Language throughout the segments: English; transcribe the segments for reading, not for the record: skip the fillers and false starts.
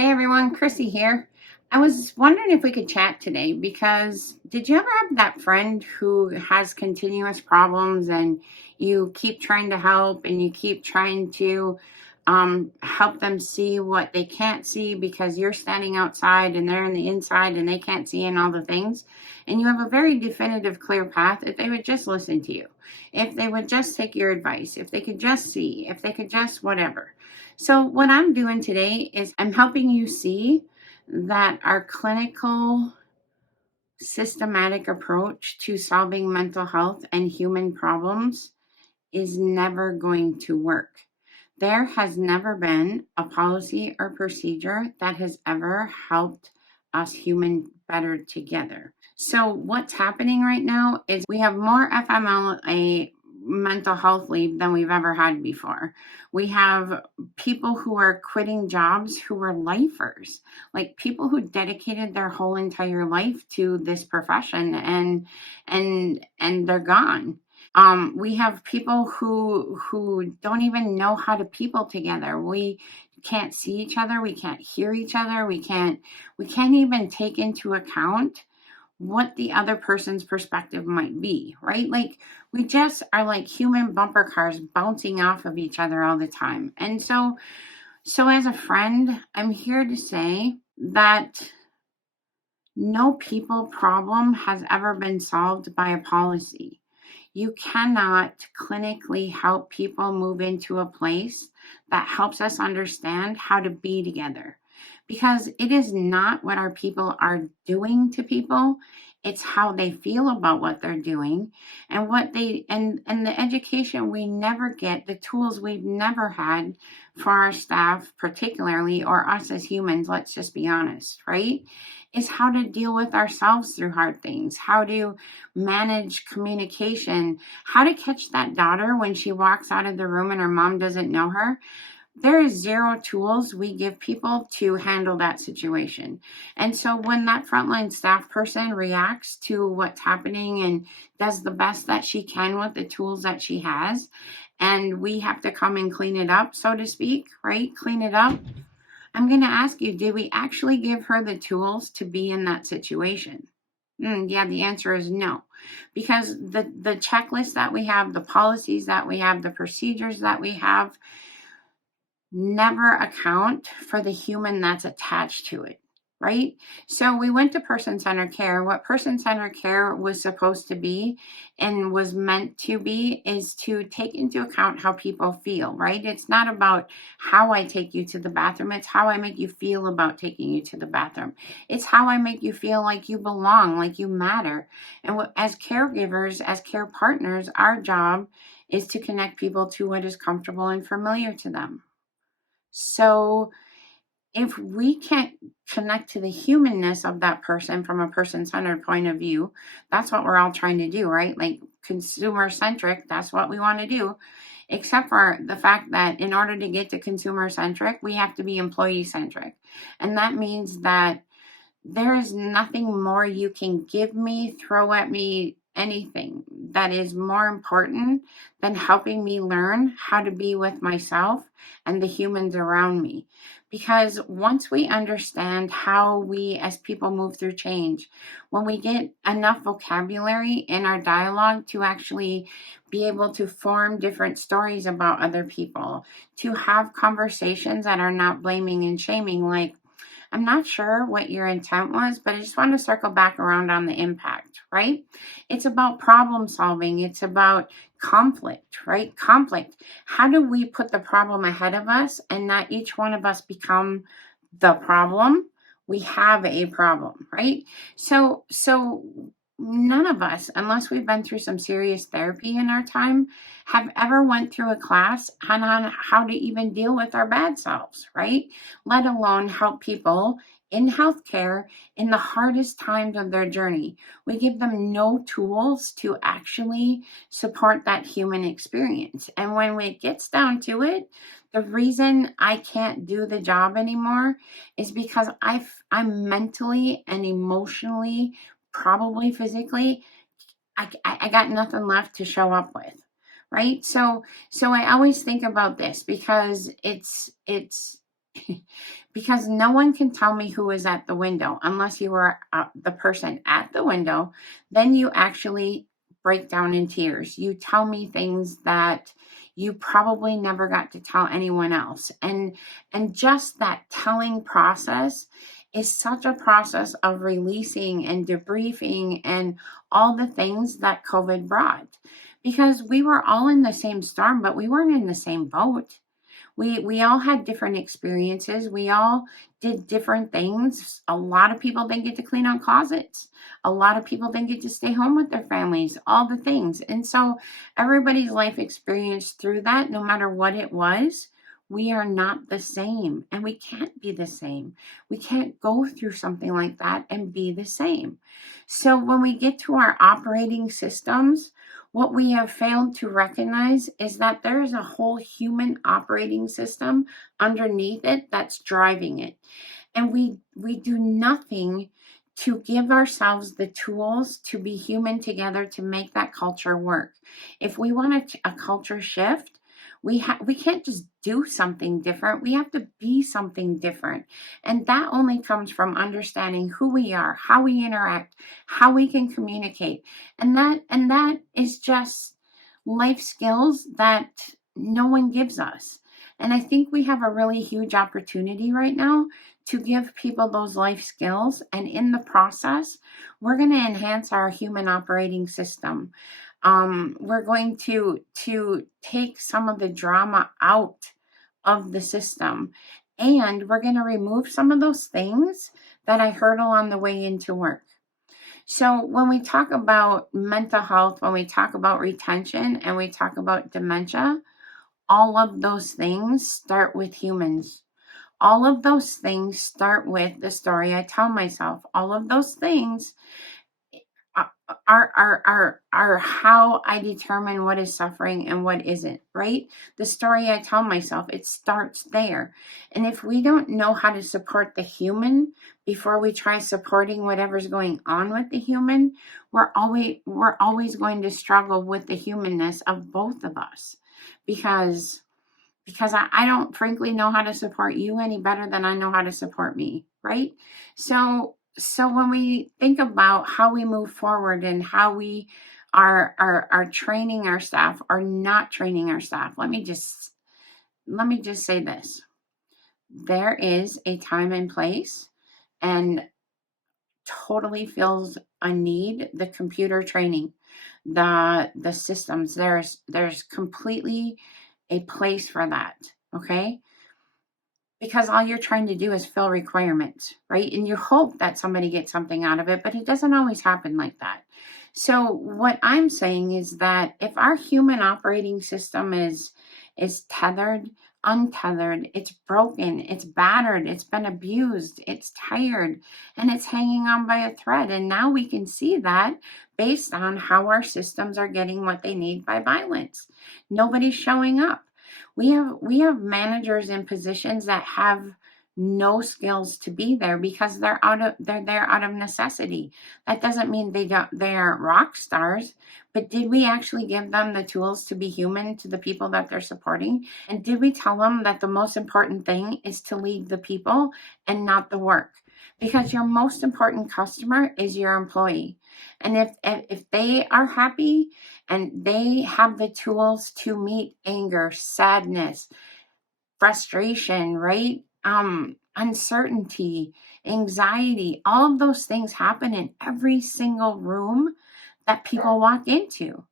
Hey everyone, Chrissy here. I was wondering if we could chat today because did you ever have that friend who has continuous problems and you keep trying to help and you keep trying to help them see what they can't see because you're standing outside and they're on the inside and they can't see and all the things? And you have a very definitive, clear path if they would just listen to you, if they would just take your advice, if they could just see, if they could just whatever. So, what I'm doing today is I'm helping you see that our clinical systematic approach to solving mental health and human problems is never going to work. There has never been a policy or procedure that has ever helped us human better together. So what's happening right now is we have more FMLA mental health leave than we've ever had before. We have people who are quitting jobs who were lifers, like people who dedicated their whole entire life to this profession and they're gone. We have people who don't even know how to people together. We can't see each other, we can't hear each other, we can't even take into account what the other person's perspective might be, right? Like we just are like human bumper cars bouncing off of each other all the time. And so as a friend, I'm here to say that no people problem has ever been solved by a policy. You cannot clinically help people move into a place that helps us understand how to be together. Because it is not what our people are doing to people, it's how they feel about what they're doing and what they and the education we never get, the tools we've never had for our staff, particularly, or us as humans, let's just be honest, right? Is how to deal with ourselves through hard things, how to manage communication, how to catch that daughter when she walks out of the room and her mom doesn't know her. There is zero tools we give people to handle that situation. And so when that frontline staff person reacts to what's happening and does the best that she can with the tools that she has, and we have to come and clean it up, so to speak, right? Clean it up. I'm going to ask you, did we actually give her the tools to be in that situation? Yeah, the answer is no. Because the checklist that we have, the policies that we have, the procedures that we have never account for the human that's attached to it, right? So we went to person-centered care. What person-centered care was supposed to be and was meant to be is to take into account how people feel, right? It's not about how I take you to the bathroom. It's how I make you feel about taking you to the bathroom. It's how I make you feel like you belong, like you matter. And as caregivers, as care partners, our job is to connect people to what is comfortable and familiar to them. So if we can't connect to the humanness of that person from a person-centered point of view, that's what we're all trying to do, right? Like consumer-centric, that's what we want to do. Except for the fact that in order to get to consumer-centric, we have to be employee-centric. And that means that there is nothing more you can give me, throw at me, anything that is more important than helping me learn how to be with myself and the humans around me. Because once we understand how we as people move through change, when we get enough vocabulary in our dialogue to actually be able to form different stories about other people, to have conversations that are not blaming and shaming, like, I'm not sure what your intent was, but I just want to circle back around on the impact, right? It's about problem solving. It's about conflict, right? Conflict. How do we put the problem ahead of us and not each one of us become the problem? We have a problem, right? So none of us, unless we've been through some serious therapy in our time, have ever went through a class on how to even deal with our bad selves, right? Let alone help people in healthcare in the hardest times of their journey. We give them no tools to actually support that human experience. And when it gets down to it, the reason I can't do the job anymore is because I'm mentally and emotionally, probably physically, I got nothing left to show up with, right? So I always think about this because it's because no one can tell me who is at the window unless you were the person at the window. Then you actually break down in tears. You tell me things that you probably never got to tell anyone else. And just that telling process is such a process of releasing and debriefing and all the things that COVID brought. Because we were all in the same storm, but we weren't in the same boat. We all had different experiences. We all did different things. A lot of people didn't get to clean out closets. A lot of people didn't get to stay home with their families, all the things. And so everybody's life experience through that, no matter what it was, we are not the same, and we can't be the same. We can't go through something like that and be the same. So when we get to our operating systems, what we have failed to recognize is that there is a whole human operating system underneath it that's driving it. And we do nothing to give ourselves the tools to be human together to make that culture work. If we want a culture shift, we can't just do something different. We have to be something different. And that only comes from understanding who we are, how we interact, how we can communicate. And that is just life skills that no one gives us. And I think we have a really huge opportunity right now to give people those life skills. And in the process, we're going to enhance our human operating system. We're going to take some of the drama out of the system. And we're going to remove some of those things that I hurdle on the way into work. So when we talk about mental health, when we talk about retention, and we talk about dementia, all of those things start with humans. All of those things start with the story I tell myself. All of those things are how I determine what is suffering and what isn't, right? The story I tell myself, it starts there. And if we don't know how to support the human before we try supporting whatever's going on with the human, we're always going to struggle with the humanness of both of us. Because I don't frankly know how to support you any better than I know how to support me, right? So when we think about how we move forward and how we are training our staff or not training our staff, let me just say this. There is a time and place, and totally feels a need, the computer training, the systems. There's completely a place for that, okay? Because all you're trying to do is fill requirements, right? And you hope that somebody gets something out of it, but it doesn't always happen like that. So what I'm saying is that if our human operating system is tethered, untethered, it's broken, it's battered, it's been abused, it's tired, and it's hanging on by a thread. And now we can see that based on how our systems are getting what they need by violence. Nobody's showing up. We have managers in positions that have no skills to be there because they're there out of necessity. That doesn't mean they aren't rock stars, but did we actually give them the tools to be human to the people that they're supporting? And did we tell them that the most important thing is to lead the people and not the work? Because your most important customer is your employee. And if they are happy and they have the tools to meet anger, sadness, frustration, right? Uncertainty, anxiety, all of those things happen in every single room that people walk into.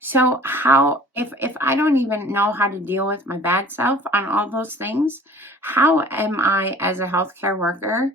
So how, if I don't even know how to deal with my bad self on all those things, how am I as a healthcare worker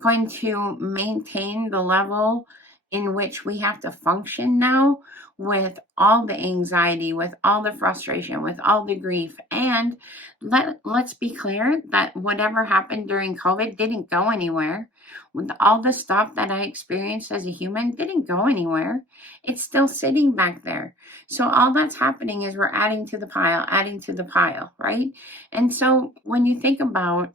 going to maintain the level in which we have to function now with all the anxiety, with all the frustration, with all the grief? And let's be clear that whatever happened during COVID didn't go anywhere. With all the stuff that I experienced as a human didn't go anywhere. It's still sitting back there. So all that's happening is we're adding to the pile, right? And so when you think about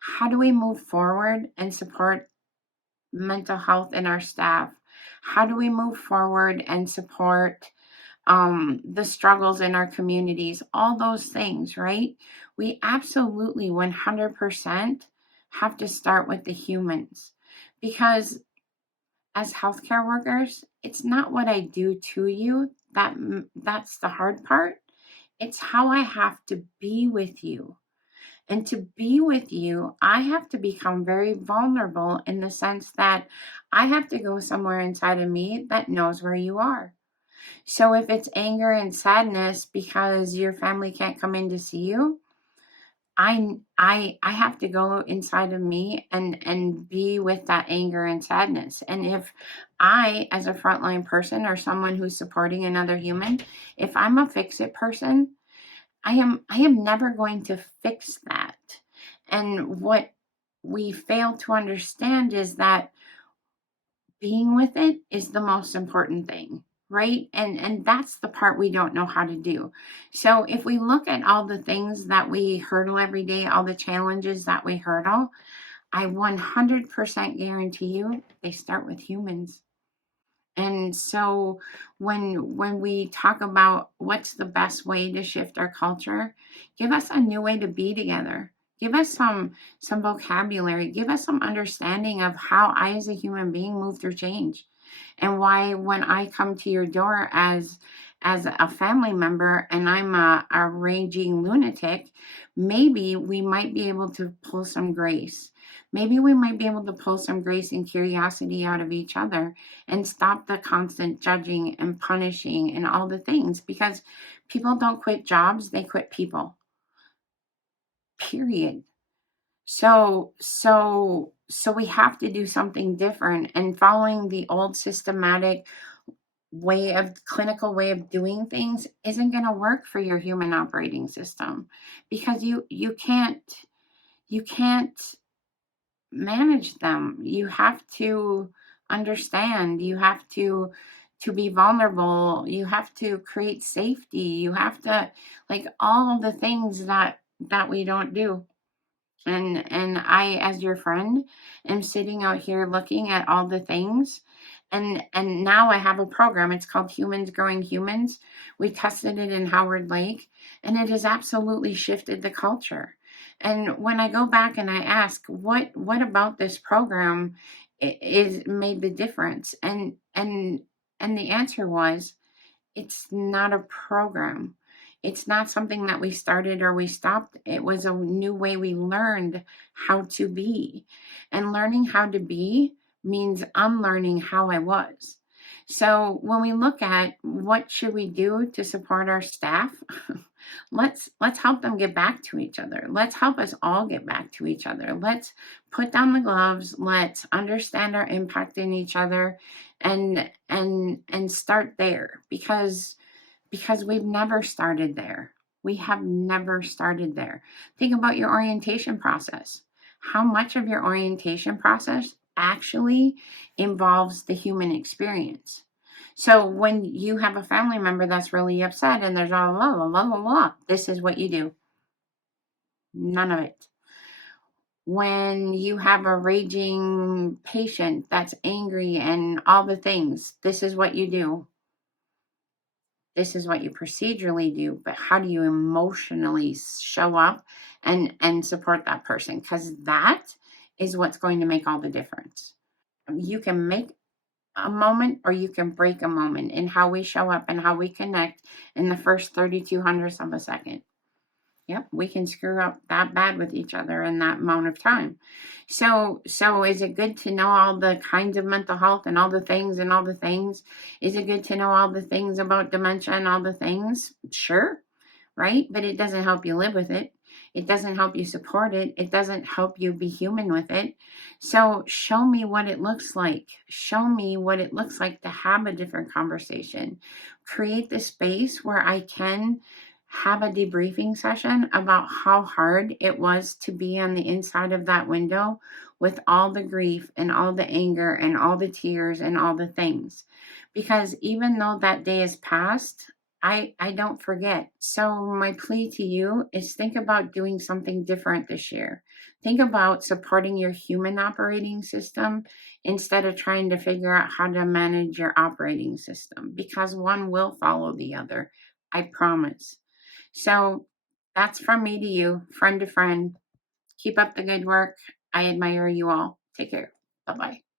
how do we move forward and support mental health in our staff? How do we move forward and support the struggles in our communities, all those things, right? We absolutely 100% have to start with the humans, because as healthcare workers, it's not what I do to you that's the hard part. It's how I have to be with you. And to be with you, I have to become very vulnerable in the sense that I have to go somewhere inside of me that knows where you are. So if it's anger and sadness because your family can't come in to see you, I have to go inside of me and be with that anger and sadness. And if I, as a frontline person or someone who's supporting another human, if I'm a fix it person, I am never going to fix that. And what we fail to understand is that being with it is the most important thing, right? And that's the part we don't know how to do. So if we look at all the things that we hurdle every day, all the challenges that we hurdle, I 100% guarantee you they start with humans. And so when we talk about what's the best way to shift our culture, give us a new way to be together. Give us some vocabulary. Give us some understanding of how I as a human being move through change. And why when I come to your door as a family member and I'm a raging lunatic, maybe we might be able to pull some grace. Maybe we might be able to pull some grace and curiosity out of each other and stop the constant judging and punishing and all the things, because people don't quit jobs, they quit people. Period. So we have to do something different, and following the old systematic clinical way of doing things isn't going to work for your human operating system, because you can't manage them. You have to understand, you have to be vulnerable, you have to create safety, you have to, like, all the things that we don't do. And I, as your friend, am sitting out here looking at all the things. And now I have a program. It's called Humans Growing Humans. We tested it in Howard Lake, and it has absolutely shifted the culture. And when I go back and I ask, what about this program is made the difference? And the answer was, it's not a program. It's not something that we started or we stopped. It was a new way we learned how to be. And learning how to be means unlearning how I was. So when we look at what should we do to support our staff, let's help them get back to each other. Let's help us all get back to each other. Let's put down the gloves. Let's understand our impact in each other and start there, because we've never started there. We have never started there. Think about your orientation process. How much of your orientation process actually involves the human experience? So when you have a family member that's really upset and there's all blah, blah, blah, blah, blah, this is what you do. None of it. When you have a raging patient that's angry and all the things, this is what you do. This is what you procedurally do, but how do you emotionally show up and support that person? Because that is what's going to make all the difference. You can make a moment or you can break a moment in how we show up and how we connect in the first 32 hundredths of a second. Yep, we can screw up that bad with each other in that amount of time. So is it good to know all the kinds of mental health and all the things and all the things? Is it good to know all the things about dementia and all the things? Sure, right? But it doesn't help you live with it. It doesn't help you support it. It doesn't help you be human with it. So show me what it looks like. Show me what it looks like to have a different conversation. Create the space where I can have a debriefing session about how hard it was to be on the inside of that window with all the grief and all the anger and all the tears and all the things. Because even though that day is past, I don't forget. So my plea to you is think about doing something different this year. Think about supporting your human operating system instead of trying to figure out how to manage your operating system because one will follow the other. I promise. So that's from me to you, friend to friend. Keep up the good work. I admire you all. Take care. Bye bye.